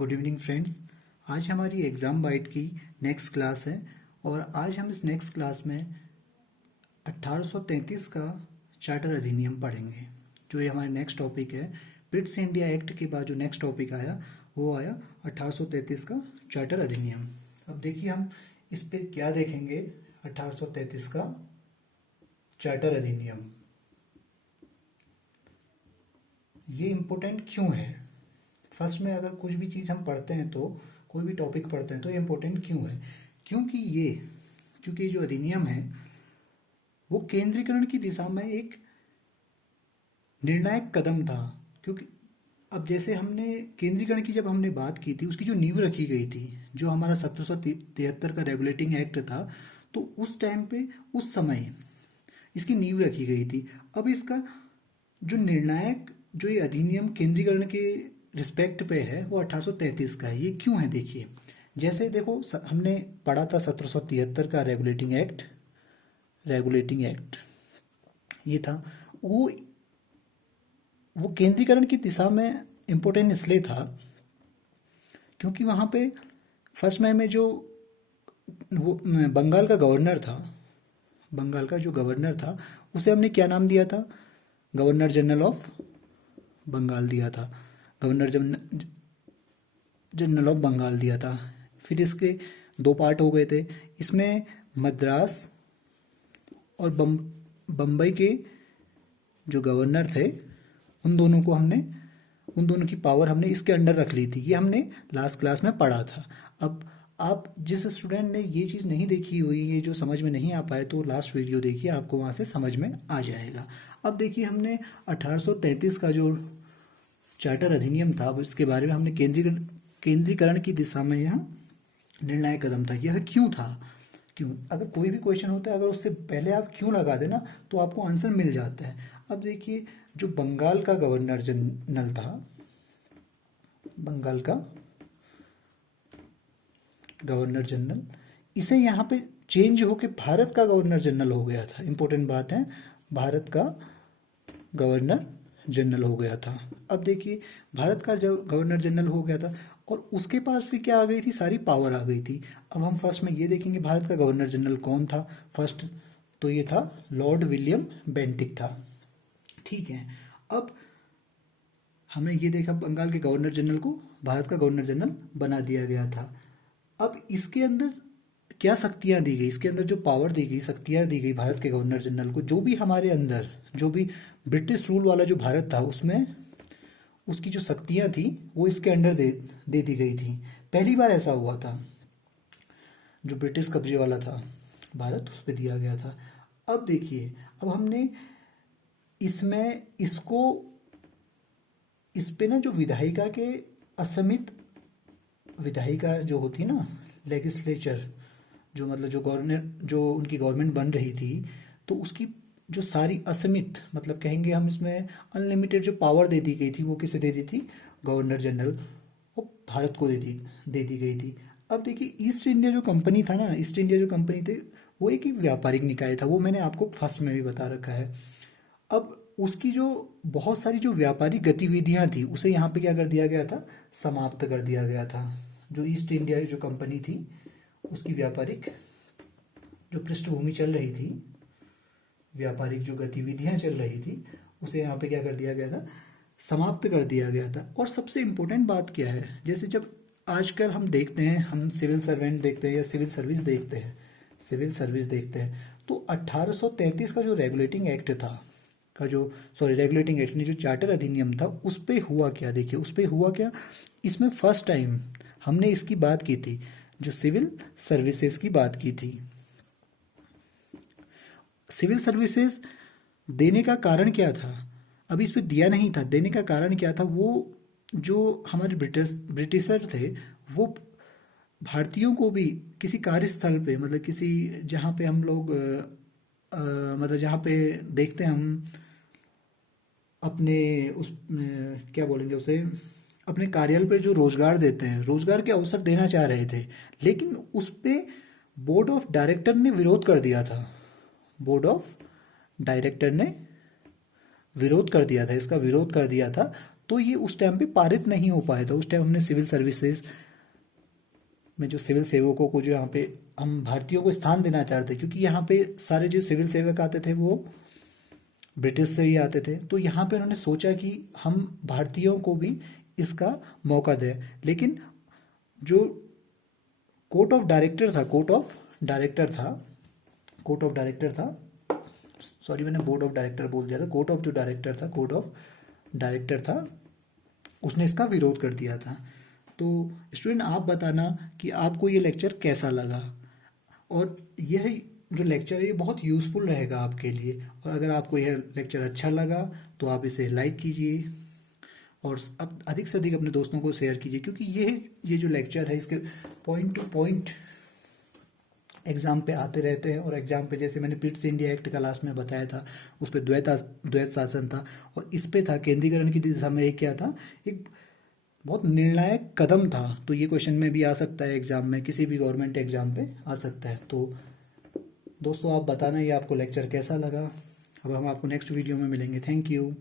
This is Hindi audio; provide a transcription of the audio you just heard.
Good evening friends. आज हमारी एग्ज़ाम बाइट की नेक्स्ट क्लास है और आज हम इस नेक्स्ट क्लास में 1833 का चार्टर अधिनियम पढ़ेंगे। जो ये हमारा नेक्स्ट टॉपिक है, ब्रिटिश इंडिया एक्ट के बाद जो नेक्स्ट टॉपिक आया वो आया 1833 का चार्टर अधिनियम। अब देखिए हम इस पे क्या देखेंगे। 1833 का चार्टर अधिनियम ये इम्पोर्टेंट क्यों है? फर्स्ट में अगर कुछ भी चीज़ हम पढ़ते हैं तो कोई भी टॉपिक पढ़ते हैं तो ये इम्पोर्टेंट क्यों है? क्योंकि जो अधिनियम है वो केंद्रीकरण की दिशा में एक निर्णायक कदम था। क्योंकि अब जैसे हमने केंद्रीकरण की जब हमने बात की थी, उसकी जो नींव रखी गई थी, जो हमारा 1773 का रेगुलेटिंग एक्ट था, तो उस टाइम पे उस समय इसकी नींव रखी गई थी। अब इसका जो निर्णायक जो ये अधिनियम केंद्रीकरण के रिस्पेक्ट पे है वो 1833 का है। ये क्यों है देखिए। जैसे देखो हमने पढ़ा था 1773 का रेगुलेटिंग एक्ट ये था। वो केंद्रीकरण की दिशा में इम्पोर्टेंट इसलिए था क्योंकि वहाँ पे फर्स्ट में जो वो बंगाल का जो गवर्नर था उसे हमने क्या नाम दिया था? गवर्नर जनरल ऑफ बंगाल दिया था। गवर्नर जनरल ऑफ बंगाल दिया था। फिर इसके दो पार्ट हो गए थे। इसमें मद्रास और बम्बई के जो गवर्नर थे उन दोनों की पावर हमने इसके अंडर रख ली थी। ये हमने लास्ट क्लास में पढ़ा था। अब आप जिस स्टूडेंट ने ये चीज़ नहीं देखी हुई, ये जो समझ में नहीं आ पाए, तो लास्ट वीडियो देखिए, आपको वहाँ से समझ में आ जाएगा। अब देखिए हमने 1833 का जो चार्टर अधिनियम था इसके बारे में हमने केंद्रीकरण की दिशा में यह निर्णायक कदम था। यह क्यों था? क्यों, अगर कोई भी क्वेश्चन होता है, अगर उससे पहले आप क्यों लगा देना तो आपको आंसर मिल जाता है। अब देखिए जो बंगाल का गवर्नर जनरल था, बंगाल का गवर्नर जनरल, इसे यहाँ पे चेंज होके भारत का गवर्नर जनरल हो गया था। इंपॉर्टेंट बात है, भारत का गवर्नर जनरल हो गया था। अब देखिए भारत का जब गवर्नर जनरल हो गया था और उसके पास भी क्या आ गई थी? सारी पावर आ गई थी। अब हम फर्स्ट में ये देखेंगे भारत का गवर्नर जनरल कौन था। फर्स्ट तो ये था लॉर्ड विलियम बेंटिक था। ठीक है। अब हमने ये देखा बंगाल के गवर्नर जनरल को भारत का गवर्नर जनरल बना दिया गया था। अब इसके अंदर क्या शक्तियां दी गई? इसके अंदर जो पावर दी गई, शक्तियां दी गई भारत के गवर्नर जनरल को, जो भी हमारे अंदर जो भी ब्रिटिश रूल वाला जो भारत था उसमें उसकी जो शक्तियां थी वो इसके अंडर दे दी गई थी। पहली बार ऐसा हुआ था। जो ब्रिटिश कब्जे वाला था भारत, उस पर दिया गया था। अब देखिए, अब हमने इसमें इसको इस पे ना जो विधायिका के असमित विधायिका जो होती ना, लेजिस्लेचर, जो मतलब जो गवर्नर जो उनकी गवर्नमेंट बन रही थी, तो उसकी जो सारी असीमित, मतलब कहेंगे हम इसमें अनलिमिटेड जो पावर दे दी गई थी, वो किसे दे दी थी? गवर्नर जनरल, वो भारत को दे दी गई थी। अब देखिए ईस्ट इंडिया जो कंपनी था ना, ईस्ट इंडिया जो कंपनी थी वो एक ही व्यापारिक निकाय था। वो मैंने आपको फर्स्ट में भी बता रखा है। अब उसकी जो बहुत सारी जो व्यापारिक गतिविधियां थी उसे यहाँ पे क्या कर दिया गया था? समाप्त कर दिया गया था। जो ईस्ट इंडिया जो कंपनी थी उसकी व्यापारिक जो पृष्ठभूमि चल रही थी, व्यापारिक जो गतिविधियां चल रही थी, उसे यहाँ पे क्या कर दिया गया था? समाप्त कर दिया गया था। और सबसे इम्पोर्टेंट बात क्या है, जैसे जब आजकल हम देखते हैं, हम सिविल सर्वेंट देखते हैं या सिविल सर्विस देखते हैं, तो 1833 का जो रेगुलेटिंग एक्ट था, रेगुलेटिंग एक्ट नहीं, जो चार्टर अधिनियम था, उस पे हुआ क्या? देखिए उस पे हुआ क्या। इसमें फर्स्ट टाइम हमने इसकी बात की थी, जो सिविल सर्विसेज की बात की थी। सिविल सर्विसेज देने का कारण क्या था? अभी इस पे दिया नहीं था। देने का कारण क्या था? वो जो हमारे ब्रिटिशर थे, वो भारतीयों को भी किसी कार्यस्थल पे, मतलब किसी जहाँ पे हम लोग मतलब जहाँ पे देखते हैं हम अपने क्या बोलेंगे उसे, अपने कार्यालय पर जो रोजगार देते हैं, रोजगार के अवसर देना चाह रहे थे, लेकिन उस पे बोर्ड ऑफ डायरेक्टर ने विरोध कर दिया था। बोर्ड ऑफ डायरेक्टर ने विरोध कर दिया था, इसका विरोध कर दिया था। तो ये उस टाइम पे पारित नहीं हो पाया था। उस टाइम हमने सिविल सर्विसेज में जो सिविल सेवकों को जो यहाँ पे हम भारतीयों को स्थान देना चाहते, क्योंकि यहाँ पे सारे जो सिविल सेवक आते थे वो ब्रिटिश से ही आते थे। तो यहाँ पे उन्होंने सोचा कि हम भारतीयों को भी इसका मौका दें। लेकिन जो कोर्ट ऑफ डायरेक्टर था, कोर्ट ऑफ डायरेक्टर था, सॉरी मैंने बोर्ड ऑफ डायरेक्टर बोल दिया था, कोर्ट ऑफ डायरेक्टर था, उसने इसका विरोध कर दिया था। तो स्टूडेंट आप बताना कि आपको ये लेक्चर कैसा लगा, और यह जो लेक्चर है ये बहुत यूज़फुल रहेगा आपके लिए। और अगर आपको यह लेक्चर अच्छा लगा तो आप इसे लाइक कीजिए और अब अधिक से अधिक अपने दोस्तों को शेयर कीजिए, क्योंकि ये जो लेक्चर है इसके पॉइंट टू पॉइंट एग्जाम पे आते रहते हैं। और एग्जाम पे जैसे मैंने पिट्स इंडिया एक्ट का लास्ट में बताया था, उस पर द्वैत शासन था, और इस पे था केंद्रीकरण की दिशा में। एक क्या था, एक बहुत निर्णायक कदम था। तो ये क्वेश्चन में भी आ सकता है एग्जाम में, किसी भी गवर्नमेंट एग्जाम पे आ सकता है। तो दोस्तों आप बताना ये आपको लेक्चर कैसा लगा। अब हम आपको नेक्स्ट वीडियो में मिलेंगे। Thank you.